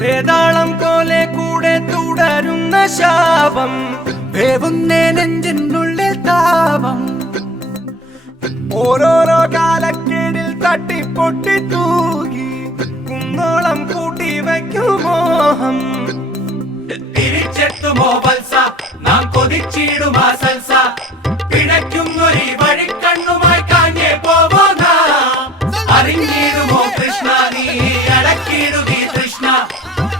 വേതാളം പോലെ കൂടെ തുടരുന്ന ശാപം, വേവുന്നേ നെഞ്ചിനുള്ളിൽ താപം. ഓരോരോ കാലക്കേടിൽ തട്ടിപ്പൊട്ടി തൂകി കുന്നോളം കൂട്ടി വയ്ക്കും മോഹം. തിരിച്ചെത്തുമോ വത്സ നാം കൊതിച്ചിടുമാ സൽസ, പിഴയ്ക്കുന്നൊരു വഴിക്കണ്ണുമായി കാഞ്ഞേ പോവോ നാം. അറിഞ്ഞിടുമോ കൃഷ്ണ നീ അടക്കിടുകീ കൃഷ്ണ,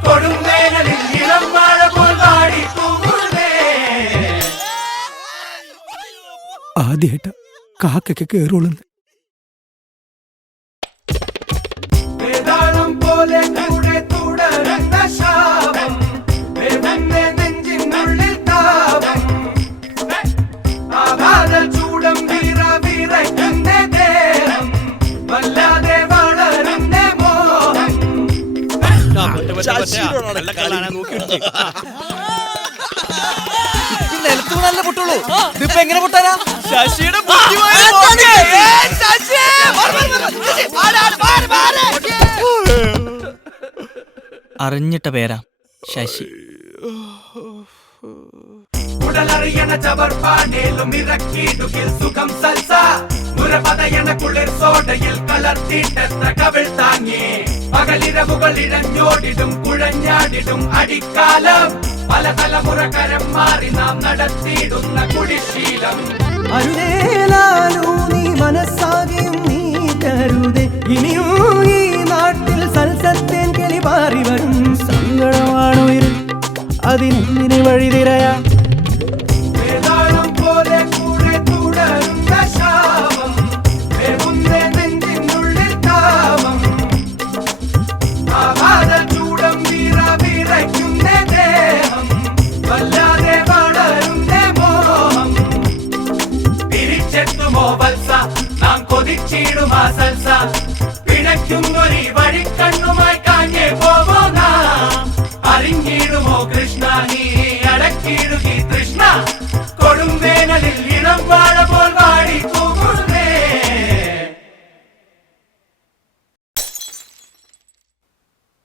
കൊടുംവേനലിൽ ഇളം മഴ പോൽ വാടി തൂങ്ങുന്നേ. ആദ്യമായിട്ട് കാക്കയ്ക്ക് കേറുള്ളൂ. വേതാളം പോലെ കൂടെ തുടരുന്ന ശാപം, വേവുന്നേ നെഞ്ചിനുള്ളിൽ താപം. ആഘാത ചൂടം വിറയ്ക്കുന്ന ദേഹം, വല്ലാതെ വളരുന്ന മോഹം. നിലത്ത് നല്ല പൊട്ടുള്ളൂ, ഇതിപ്പോ എങ്ങനെ പൊട്ടാനാ? ശശിയുടെ അറിഞ്ഞിട്ട പേരാ ശശി. ഉടലറിയണ ചവർപ്പാനേലും ഇറക്കിയിടുകിൽ സുഖം സൽസ, മുരപതയണ കുളിർ സോഡയിൽ കലർത്തിയിട്ടെത്ര കവിൾ താങ്ങി. പകലിരവുകൾ ഇഴഞ്ഞോടിടും കുഴഞ്ഞാടിടും അടിക്കാലം, പല തലമുറ കരം മാറി നാം നടത്തിയിടുന്ന കുടിശീലം. അരുതേലാലോ നീ മനസ്സാകെയും നീ കരുതേ, ഇനിയും ഈ നാട്ടിൽ സൽസത്തേൻ കിളി പാറി വരും. സങ്കടമാണോ അതിന് വഴി തിരയാ. വേതാളം പോലെ കൂടെ തുടരുന്ന ശാപം, വേവുന്നേ നെഞ്ചിനുള്ളിൽ താപം. ആഘാത ചൂടം വിറയ്ക്കുന്ന ദേഹം, വല്ലാതെ വളരുന്ന മോഹം. തിരിച്ചെത്തുമോ വത്സ നാം കൊതിച്ചിടുമാ സൽസ, പിഴയ്ക്കുന്നൊരു വഴിക്കണ്ണ